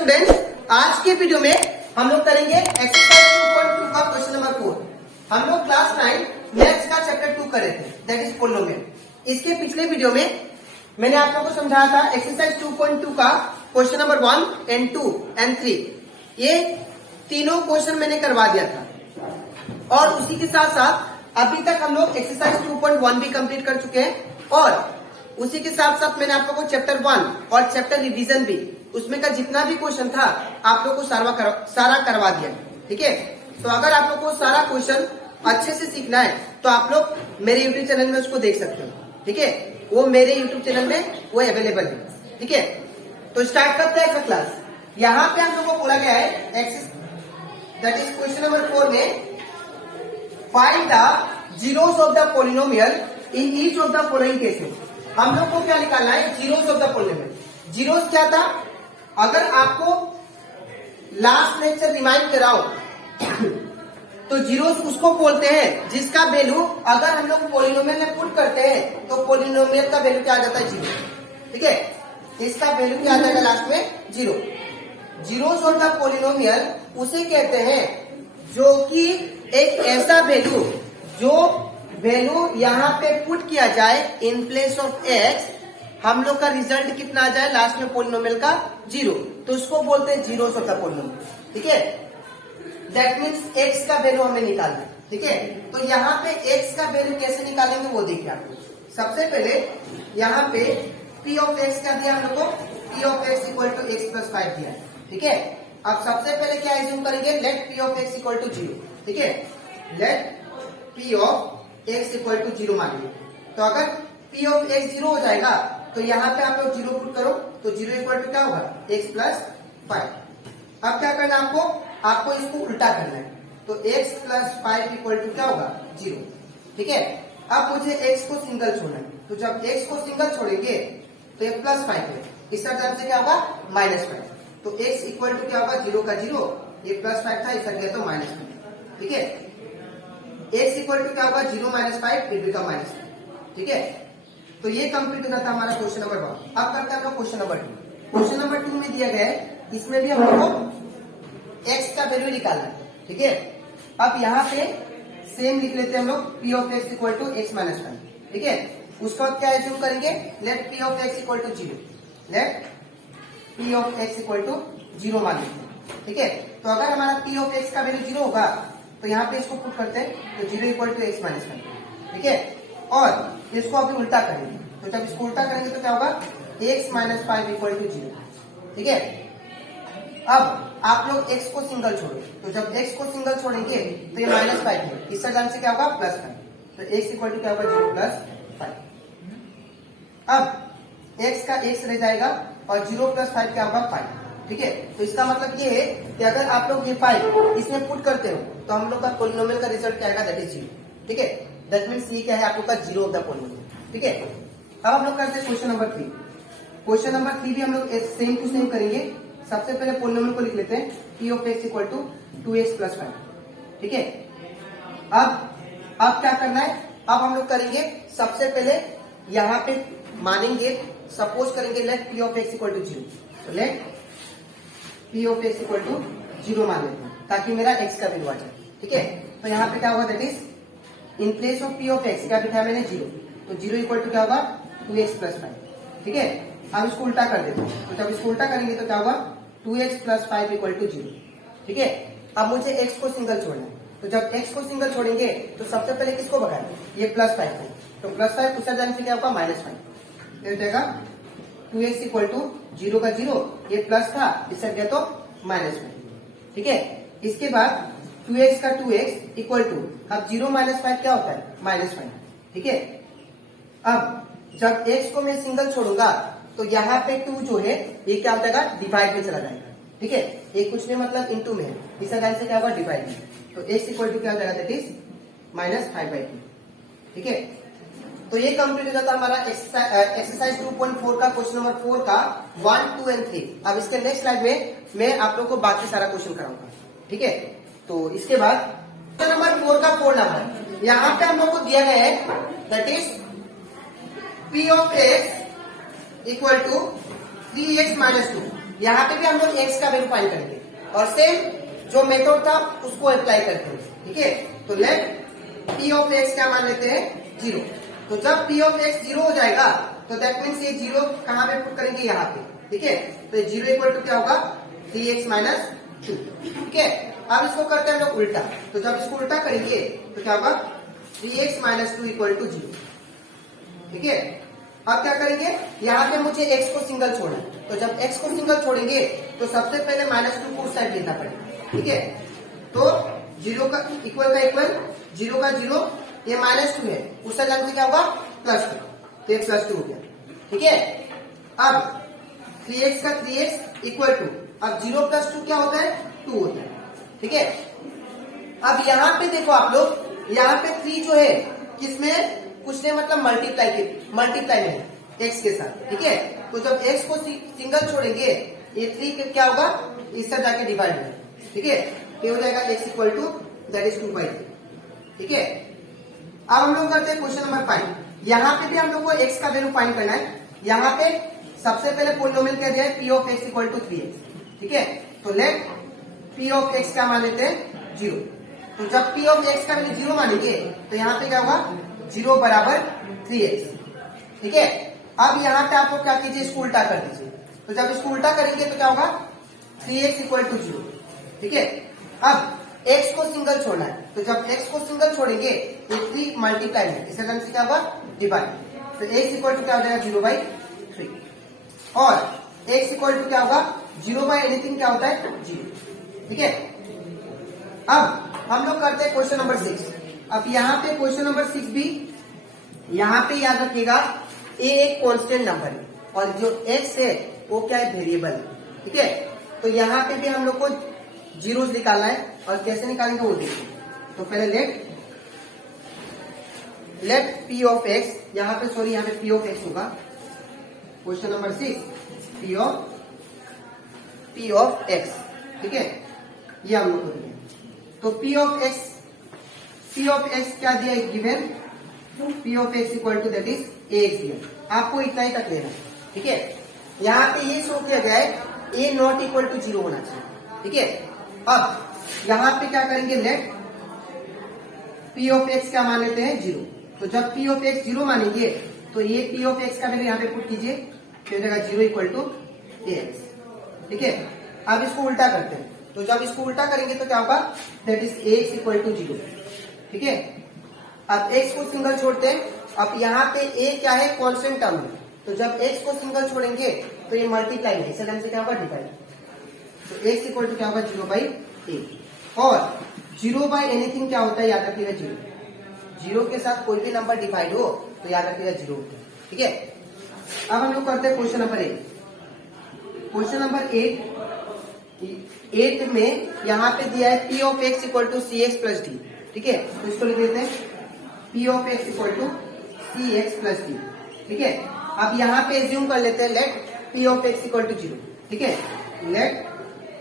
Students, आज के video में हम लोग करेंगे एक्सरसाइज 2.2 का क्वेश्चन नंबर 4। हम लोग क्लास 9 मैथ्स का चैप्टर 2 कर रहे थे, दैट इज पोलिनोमियल। इसके पिछले वीडियो में मैंने आप लोगों को समझाया था एक्सरसाइज 2.2 का क्वेश्चन नंबर 1 एंड 2 एंड 3। ये तीनों क्वेश्चन मैंने करवा दिया था और उसी के साथ साथ अभी तक हम लोग एक्सरसाइज 2.1 भी कंप्लीट कर चुके हैं और उसी के साथ साथ मैंने आप लोगों को चैप्टर 1 और चैप्टर रिवीजन भी, उसमें का जितना भी क्वेश्चन था आप लोग को सारा करवा दिया। ठीक है, तो अगर आप लोग को सारा क्वेश्चन अच्छे से सीखना है तो आप लोग मेरे यूट्यूब चैनल में उसको देख सकते हो। ठीक है, वो मेरे यूट्यूब चैनल में वो अवेलेबल है। ठीक है, तो स्टार्ट करते हैं क्लास। यहाँ पे हम लोग को बोला गया है दैट इज क्वेश्चन नंबर 4 में find the zeros of the polynomial in each of the following cases. हम लोग को क्या निकालना है? Zeros of the polynomial. Zeros क्या था? अगर आपको लास्ट लेक्चर रिमाइंड कराओ तो जीरोस उसको बोलते हैं जिसका वैल्यू अगर हम लोग पोलिनोमियल में पुट करते हैं तो पोलिनोमियल का वैल्यू क्या आ जाता है? जीरो। ठीक है, इसका वैल्यू क्या आ जाएगा लास्ट में? Zero. Zeros of the polynomial उसे कहते हैं जो कि एक ऐसा वैल्यू जो वैल्यू यहाँ पे पुट किया जाए इन प्लेस ऑफ एक्स, हम लोग का रिजल्ट कितना आ जाए लास्ट में पोलिनोमियल का? जीरो। तो उसको बोलते हैं जीरोस ऑफ द पोलिनोमियल। ठीक है, दैट मीन्स एक्स का वैल्यू हमें निकालना है। ठीक है, तो यहाँ पे एक्स का वैल्यू कैसे निकालेंगे वो देखिए आपको। सबसे पहले यहाँ पे पी ऑफ एक्स क्या दिया हम लोग को? P of x equal to x plus 5 दिया। ठीक है, अब सबसे पहले क्या एज्यूम करेंगे? Let P of x equal to zero. ठीक है, let P of x equal to zero मानिए। तो अगर पी ऑफ एक्स जीरो हो जाएगा तो यहाँ पे आप लोग जीरो पुट करो तो जीरो इक्वल टू क्या होगा? X plus 5। अब क्या करना है आपको? आपको इसको उल्टा करना है। तो एक्स प्लस 5 इक्वल टू क्या होगा? जीरो। ठीक है, अब मुझे एक्स को सिंगल छोड़ना है। तो जब एक्स को सिंगल छोड़ेंगे तो ये प्लस 5 है, इस तरह से क्या होगा? माइनस 5। तो एक्स इक्वल टू क्या होगा? जीरो का जीरो, ये प्लस 5 था, इस तरह तो माइनस 5। ठीक है, एक्स इक्वल टू क्या होगा? Zero minus 5 it become minus 5। ठीक है, तो ये कंप्लीट होना था हमारा क्वेश्चन नंबर 1। अब करते हैं क्वेश्चन नंबर 2। क्वेश्चन नंबर 2 में दिया गया है, इसमें भी हम लोग को एक्स का वैल्यू निकालना है। ठीक है, अब यहाँ पे सेम लिख लेते हैं हम लोग, p of x equal to x minus 5। ठीक है, उसका बाद क्या एज्यूम करेंगे? Let P of x equal to zero. Let P of x equal to zero मान लेते हैं। ठीक है, तो अगर हमारा पी ऑफ एक्स का वैल्यू जीरो होगा तो यहाँ पे इसको पुट करते हैं तो zero equal to x minus 5। ठीक है, और इसको अभी उल्टा करेंगे तो जब इसको उल्टा करेंगे तो क्या होगा? X minus 5 equal to zero. ठीक है, अब आप लोग x को सिंगल छोड़ो तो जब x को सिंगल छोड़ेंगे तो ये माइनस 5 है, इस तरह से क्या होगा? प्लस 5। तो x इक्वल टू क्या होगा? Zero plus 5। अब x का x रह जाएगा और जीरो प्लस 5 क्या होगा? 5। ठीक है, तो इसका मतलब ये है कि अगर आप लोग ये 5 इसमें पुट करते हो तो हम लोग का पोलिनोमियल का रिजल्ट क्या आएगा? That is zero. ठीक है, दैट मीन्स ये क्या है? आप लोग का जीरो ऑफ द पोलिनोमियल। ठीक है, अब हम लोग करते हैं क्वेश्चन नंबर 3। क्वेश्चन नंबर 3 भी हम लोग सेम टू सेम करेंगे। सबसे पहले पोलिनोमियल को लिख लेते हैं, p of x equal to 2x plus 5। ठीक है, अब क्या करना है? अब हम लोग करेंगे सबसे पहले यहाँ पे मानेंगे, सपोज करेंगे let P of x equal to zero. तो let P of x equal to zero मान लेते हैं ताकि मेरा एक्स का वैल्यू आ जाए। ठीक है, तो यहाँ पे क्या होगा? That is in place of P of x क्या बिठाया मैंने? जीरो। तो जीरो इक्वल टू क्या होगा? 2x plus 5। ठीक है, अब इसको उल्टा कर देते हैं तो जब इसको उल्टा करेंगे तो क्या होगा? 2x plus 5 equal to zero. ठीक है, अब मुझे x को सिंगल छोड़ना है तो जब x को सिंगल छोड़ेंगे तो सबसे पहले किसको भगाएं? ये प्लस 5 है, तो प्लस 5 उस जाने से क्या होगा? माइनस 5। हो जाएगा 2x इक्वल टू जीरो का जीरो, ये प्लस था, इससे गया तो माइनस 5। ठीक है, इसके बाद 2x का 2x इक्वल टू, अब जीरो माइनस 5 क्या होता है? माइनस 5। ठीक है, अब जब x को मैं सिंगल छोड़ूंगा तो यहाँ पे 2 जो है ये क्या हो जाएगा? डिवाइड में चला जाएगा। ठीक है, ये कुछ नहीं मतलब इनटू में है, इस तरह से क्या होगा? डिवाइड में। तो x इक्वल टू क्या हो जाएगा? That is minus 5/2। ठीक है, तो ये कंप्लीट हो जाता है हमारा एक्सरसाइज 2.4 का क्वेश्चन नंबर 4 का 1, 2 एंड 3। अब इसके नेक्स्ट स्लाइड में मैं आप लोग को बाकी सारा क्वेश्चन कराऊंगा। ठीक है, तो इसके बाद क्वेश्चन नंबर 4 का 4 नंबर यहाँ पे हम लोग को दिया गया है, that is p of x equal to 3x minus 2। यहाँ पे भी हम लोग x का वैल्यू फाइंड करेंगे और सेम जो मेथड था उसको अप्लाई करते हैं। ठीक है, तो लेट p ऑफ x क्या मान लेते हैं 0। तो जब p ऑफ x 0 हो जाएगा तो दैट मीन्स ये 0 कहाँ पे पुट करेंगे यहाँ पे। ठीक है, तो ये 0 इक्वल टू क्या होगा 3x माइनस 2। ठीक है, अब इसको करते हैं हम लोग उल्टा। तो जब इसको उल्टा करेंगे तो क्या होगा 3x माइनस 2 इक्वल टू 0। ठीक है, अब क्या करेंगे, यहाँ पे मुझे x को सिंगल छोड़ना है। तो जब x को सिंगल छोड़ेंगे तो सबसे पहले -2 को उस साइड लेना पड़ेगा। ठीक है, तो 0 का इक्वल 0 का 0, ये -2 है, उस साइड लाने से क्या होगा +2, तो ये +2 हो गया। ठीक है, अब 3x का 3x इक्वल टू, अब 0 + 2 क्या होता है 2 होता है। ठीक है, अब यहाँ पे देखो आप लोग, यहाँ पे 3 जो है किसमें, कुछ ने मतलब मल्टीप्लाई में x के साथ। ठीक है, तो जब x को सिंगल छोड़ेंगे ये 3 क्या होगा इस तरह जाके डिवाइड होगा। ठीक है, ये हो जाएगा x equal to that is 2/3। ठीक है, अब हम लोग करते हैं क्वेश्चन नंबर 5। यहाँ पे भी हम लोग को x का वैल्यू फाइंड करना है। यहाँ पे सबसे पहले पोलिनोमियल क्या दिया है p of x equal to 3x। ठीक है, तो लेट p ऑफ x क्या मान लेते हैं 0। तो जब p ऑफ x का वैल्यू 0 मानेंगे तो यहाँ पे क्या होगा 0 बराबर 3x। ठीक है, अब यहाँ पे आपको क्या कीजिए, इसको उल्टा कर दीजिए। तो जब इसको उल्टा करेंगे तो क्या होगा 3x इक्वल टू 0। ठीक है, अब x को सिंगल छोड़ना है। तो जब x को सिंगल छोड़ेंगे तो 3 मल्टीप्लाई में, इस तरह से क्या होगा डिवाइड। तो x इक्वल टू क्या हो जाएगा 0/3 और x इक्वल टू क्या होगा 0 बाई एनीथिंग क्या होता है 0। ठीक है, अब हम लोग करते हैं क्वेश्चन नंबर 6। अब यहाँ पे क्वेश्चन नंबर 6 भी, यहाँ पे याद रखिएगा a एक कांस्टेंट नंबर है और जो x है वो क्या है वेरिएबल है। ठीक है, तो यहाँ पे भी हम लोग को जीरोस निकालना है और कैसे निकालेंगे वो देखिए। तो पहले लेट p ऑफ x, यहाँ पे सॉरी यहाँ पे p ऑफ x होगा। Question number 6 p of x। ठीक है, ये हम लोग को दिया। तो p ऑफ x क्या दिया है given, p of x equal to that is ax दिया। आपको इतना ही तक लेना। ठीक है, यहाँ पे ये शो किया गया है a नॉट इक्वल टू 0 होना चाहिए। ठीक है, अब यहाँ पे क्या करेंगे, लेट p ऑफ x क्या मान लेते हैं 0। तो जब p ऑफ x 0 मानेंगे तो ये p ऑफ x का वैल्यू यहाँ पे पुट कीजिए, फिर जगह 0 इक्वल टू ax। ठीक है, अब इसको उल्टा करते हैं। तो जब इसको उल्टा करेंगे तो क्या होगा that is ax equal to 0। ठीक है, अब x को सिंगल छोड़ते हैं। अब यहाँ पे a क्या है कांस्टेंट टर्म है, तो जब x को सिंगल छोड़ेंगे तो ये मल्टीप्लाई है, इस तरह से क्या होगा डिवाइड। तो x इक्वल टू क्या होगा 0/8 और 0/एनीथिंग क्या होता है याद रखिएगा 0। 0 के साथ कोई भी नंबर डिवाइड हो तो याद रखिएगा 0 होता है। ठीक है, अब हम लोग करते हैं क्वेश्चन नंबर 8। क्वेश्चन नंबर 8 में यहाँ पे दिया है p of x equal to cx plus d. ठीक है, तो इसको लिख देते हैं p of x equal to cx plus d. ठीक है, अब यहाँ पे एज्यूम कर लेते हैं let p of x equal to 0। ठीक है, let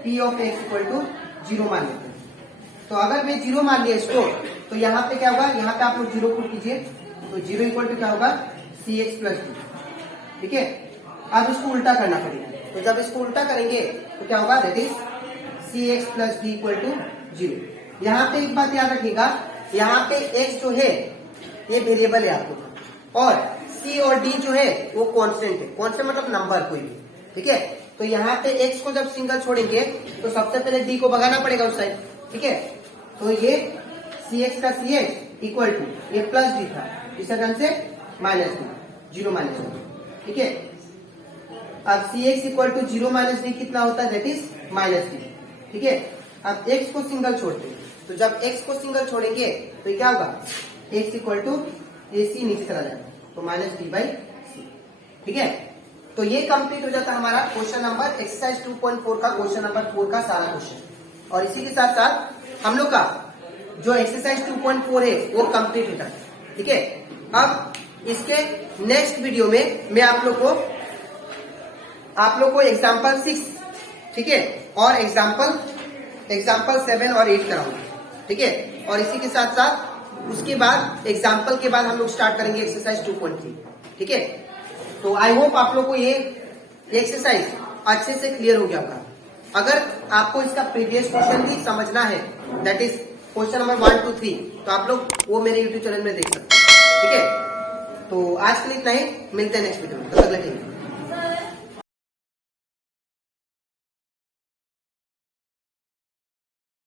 p of x equal to 0 मान लेते हैं। तो अगर मैं 0 मान लिया इसको तो यहाँ पे क्या होगा, यहाँ पे आप लोग 0 पुट कीजिए। तो 0 इक्वल टू क्या होगा cx प्लस डी। ठीक है, अब इसको उल्टा करना पड़ेगा। तो जब इसको उल्टा करेंगे तो क्या होगा that is cx plus d equal to 0। यहाँ पे एक बात याद रखिएगा, यहाँ पे x जो है ये वेरिएबल है आपको और c और d जो है वो कांस्टेंट है। कांस्टेंट मतलब नंबर कोई भी। ठीक है, तो यहाँ पे x को जब सिंगल छोड़ेंगे तो सबसे पहले d को भगाना पड़ेगा उस साइड। ठीक है, तो ये cx का cx इक्वल टू ये प्लस डी था, इस तरह से माइनस डी 0 माइनस डी। ठीक है, अब cx equal to 0 minus d कितना होता है दैट इज माइनस डी। ठीक है, अब x को सिंगल छोड़ते हैं। तो जब x को सिंगल छोड़ेंगे तो क्या होगा x इक्वल टू ये c नीचे चला जाएगा तो माइनस डी बाई सी। ठीक है, तो ये कंप्लीट हो जाता है हमारा क्वेश्चन नंबर एक्सरसाइज 2.4 का क्वेश्चन नंबर 4 का सारा क्वेश्चन। और इसी के साथ साथ हम लोग का जो एक्सरसाइज 2.4 है वो कंप्लीट होता है। ठीक है, अब इसके नेक्स्ट वीडियो में मैं आप लोग को एग्जाम्पल 6 ठीक है और एग्जाम्पल 7 और 8 कराऊंगा। ठीक है, और इसी के साथ साथ उसके बाद एग्जाम्पल के बाद हम लोग स्टार्ट करेंगे एक्सरसाइज 2.3। ठीक है, तो आई होप आप लोग को ये एक्सरसाइज अब अच्छे से क्लियर हो गया होगा। अगर आपको इसका प्रीवियस क्वेश्चन भी समझना है, दैट इज क्वेश्चन नंबर 1 2 3, तो आप लोग वो मेरे यूट्यूब चैनल में देख सकते हैं। ठीक है, तो आज के लिए इतना ही, मिलते हैं नेक्स्ट वीडियो में, तब तक के लिए।